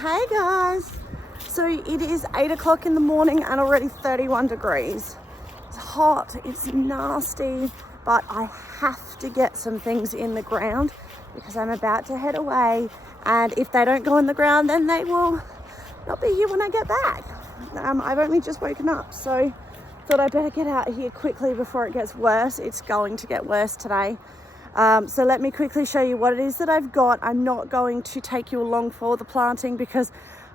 Hey guys, so it is 8 o'clock in the morning and already 31 degrees. It's hot, it's nasty, but I have to get some things in the ground because I'm about to head away, and if they don't go in the ground then they will not be here when I get back. I've only just woken up, so thought I'd better get out here quickly before it gets worse. It's going to get worse today. So let me quickly show you what it is that I've got. I'm not going to take you along for the planting because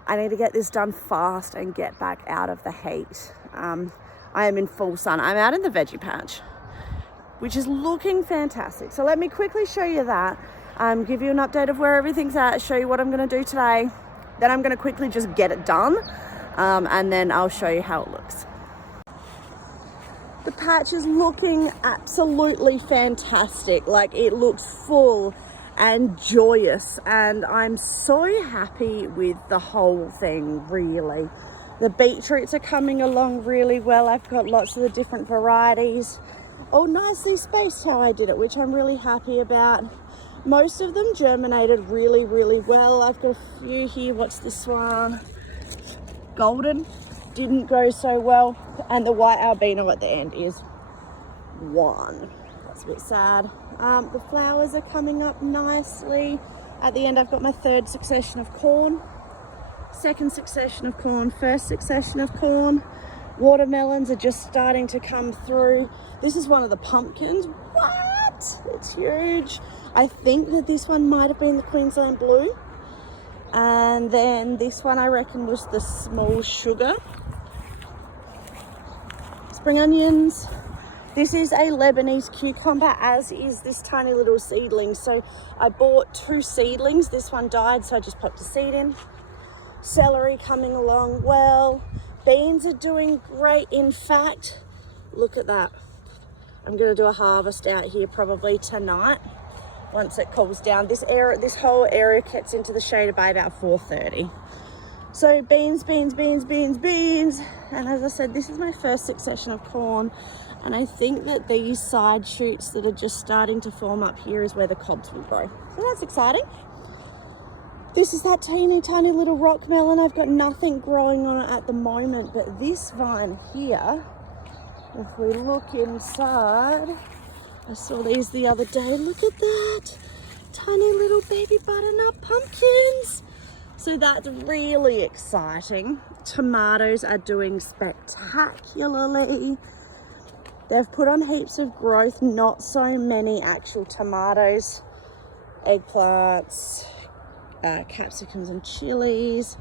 I need to get this done fast and get back out of the heat. I am in full sun. I'm out in the veggie patch, which is looking fantastic. So let me quickly show you that, give you an update of where everything's at, show you what I'm going to do today. Then I'm going to quickly just get it done, and then I'll show you how it looks. The patch is looking absolutely fantastic. Like, it looks full and joyous, and I'm so happy with the whole thing, really. The beetroots are coming along really well. I've got lots of the different varieties. Oh, nicely spaced how I did it, which I'm really happy about. Most of them germinated really, really well. I've got a few here. What's this one? Golden. Didn't go so well, and the white albino at the end is one. That's a bit sad. The flowers are coming up nicely. At the end I've got my third succession of corn, second succession of corn, first succession of corn. Watermelons are just starting to come through. This is one of the pumpkins. What? It's huge. I think that this one might have been the Queensland Blue, and then this one I reckon was the small sugar. Spring onions. This is a Lebanese cucumber, as is this tiny little seedling. So I bought 2 seedlings. This one died, so I just popped a seed in. Celery coming along well. Beans are doing great. In fact, look at that. I'm going to do a harvest out here probably tonight once it cools down. This whole area gets into the shade by about 4:30. So beans, beans, beans, beans, beans. And as I said, this is my first succession of corn. And I think that these side shoots that are just starting to form up here is where the cobs will grow. So that's exciting. This is that teeny tiny little rock melon. I've got nothing growing on it at the moment, but this vine here, if we look inside, I saw these the other day. Look at that. Tiny little baby butternut pumpkins. So that's really exciting. Tomatoes are doing spectacularly. They've put on heaps of growth, not so many actual tomatoes. Eggplants, capsicums and chilies.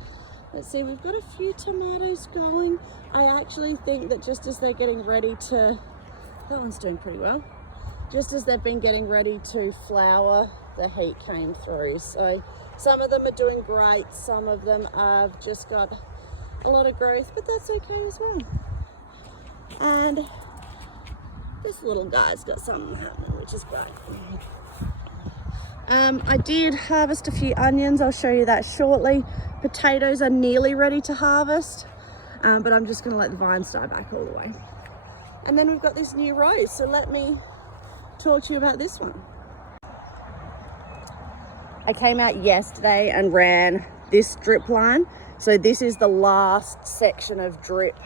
Let's see, we've got a few tomatoes going. I actually think that just as they're getting ready to, that one's doing pretty well. Just as they've been getting ready to flower, the heat came through. So some of them are doing great, some of them have just got a lot of growth, but that's okay as well. And this little guy's got something happening, which is great. I did harvest a few onions. I'll show you that shortly. Potatoes are nearly ready to harvest, but I'm just going to let the vines die back all the way. And then we've got this new rose, so let me talk to you about this one. I came out yesterday and ran this drip line. So this is the last section of drip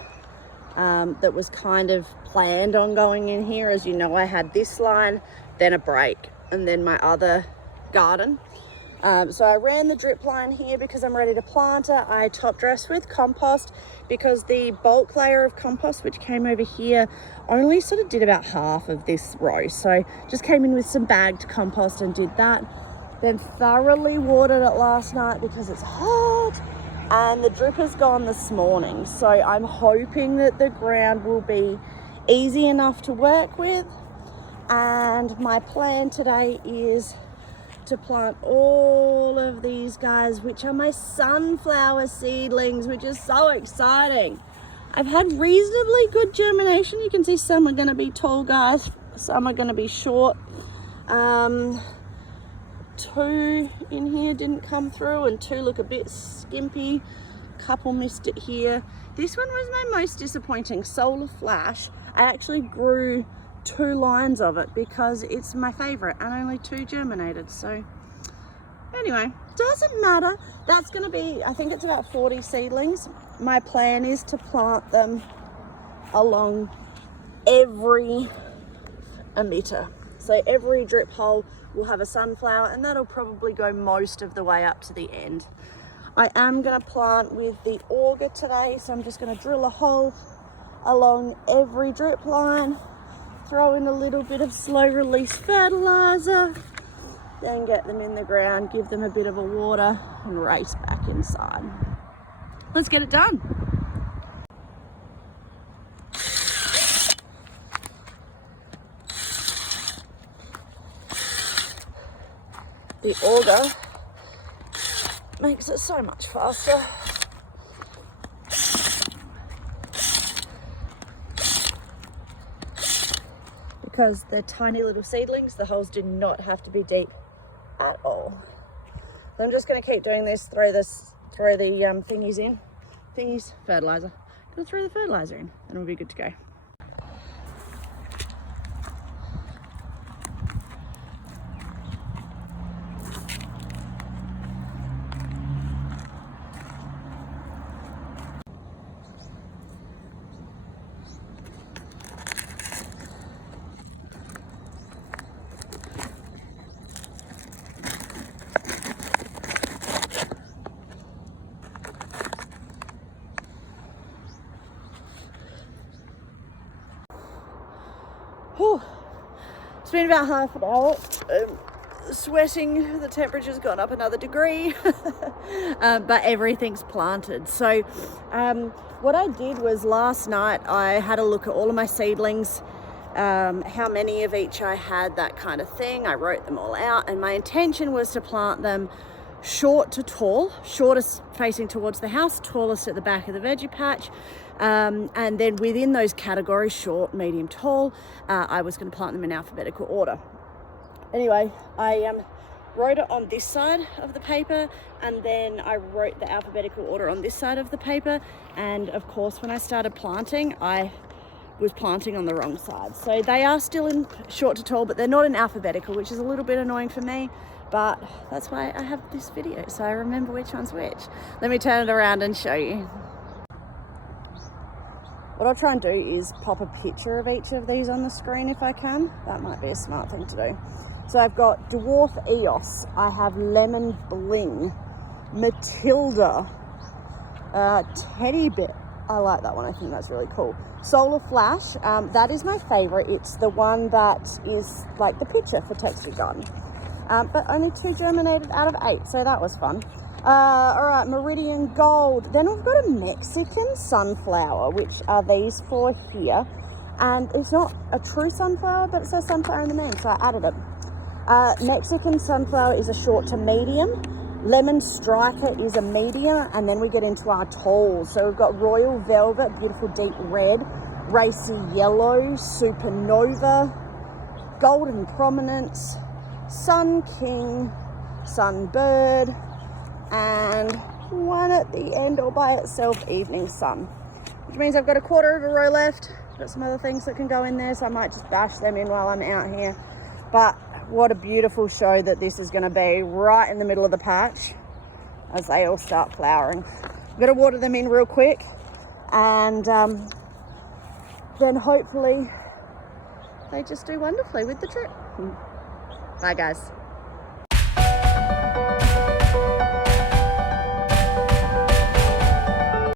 that was kind of planned on going in here. As you know, I had this line, then a break, and then my other garden. So I ran the drip line here because I'm ready to plant it. I top dressed with compost because the bulk layer of compost, which came over here, only sort of did about half of this row. So just came in with some bagged compost and did that. Then thoroughly watered it last night because it's hot, and the drip has gone this morning. So I'm hoping that the ground will be easy enough to work with. And my plan today is to plant all of these guys, which are my sunflower seedlings, which is so exciting. I've had reasonably good germination. You can see some are going to be tall guys, some are going to be short. 2 in here didn't come through, and 2 look a bit skimpy. Couple missed it here. This one was my most disappointing, Solar Flash. I actually grew 2 lines of it because it's my favorite, and only 2 germinated. So Anyway, doesn't matter. That's going to be, I think it's about 40 seedlings. My plan is to plant them along every emitter. So every drip hole will have a sunflower, and that'll probably go most of the way up to the end. I am going to plant with the auger today, so I'm just going to drill a hole along every drip line, throw in a little bit of slow release fertilizer, then get them in the ground, give them a bit of a water, and race back inside. Let's get it done. The auger makes it so much faster. Because they're tiny little seedlings, the holes do not have to be deep at all. So I'm just going to keep doing this, throw the thingies in. Fertilizer. Gonna throw the fertilizer in, and we'll be good to go. Whew. It's been about half an hour. Sweating, the temperature's gone up another degree, but everything's planted. So what I did was last night I had a look at all of my seedlings, how many of each I had, that kind of thing. I wrote them all out, and my intention was to plant them short to tall, shortest facing towards the house, tallest at the back of the veggie patch. And then within those categories, short, medium, tall, I was going to plant them in alphabetical order. Anyway, I wrote it on this side of the paper, and then I wrote the alphabetical order on this side of the paper. And of course, when I started planting, I was planting on the wrong side. So they are still in short to tall, but they're not in alphabetical, which is a little bit annoying for me. But that's why I have this video, so I remember which one's which. Let me turn it around and show you. What I'll try and do is pop a picture of each of these on the screen if I can. That might be a smart thing to do. So I've got Dwarf Eos, I have Lemon Bling, Matilda, Teddy Bear. I like that one, I think that's really cool. Solar Flash, that is my favorite. It's the one that is like the picture for texture garden. But only 2 germinated out of 8, so that was fun. All right, Meridian Gold. Then we've got a Mexican sunflower, which are these 4 here. And it's not a true sunflower, but it says sunflower in the name, so I added it. Mexican sunflower is a short to medium. Lemon Striker is a medium, and then we get into our talls. So we've got Royal Velvet, beautiful deep red, Racy Yellow, Supernova, Golden Prominence, Sun King, Sunbird, and one at the end all by itself, Evening Sun, which means I've got a quarter of a row left. Got some other things that can go in there, so I might just bash them in while I'm out here. But what a beautiful show that this is going to be, right in the middle of the patch as they all start flowering. I'm going to water them in real quick, and then hopefully they just do wonderfully with the drip. Bye guys.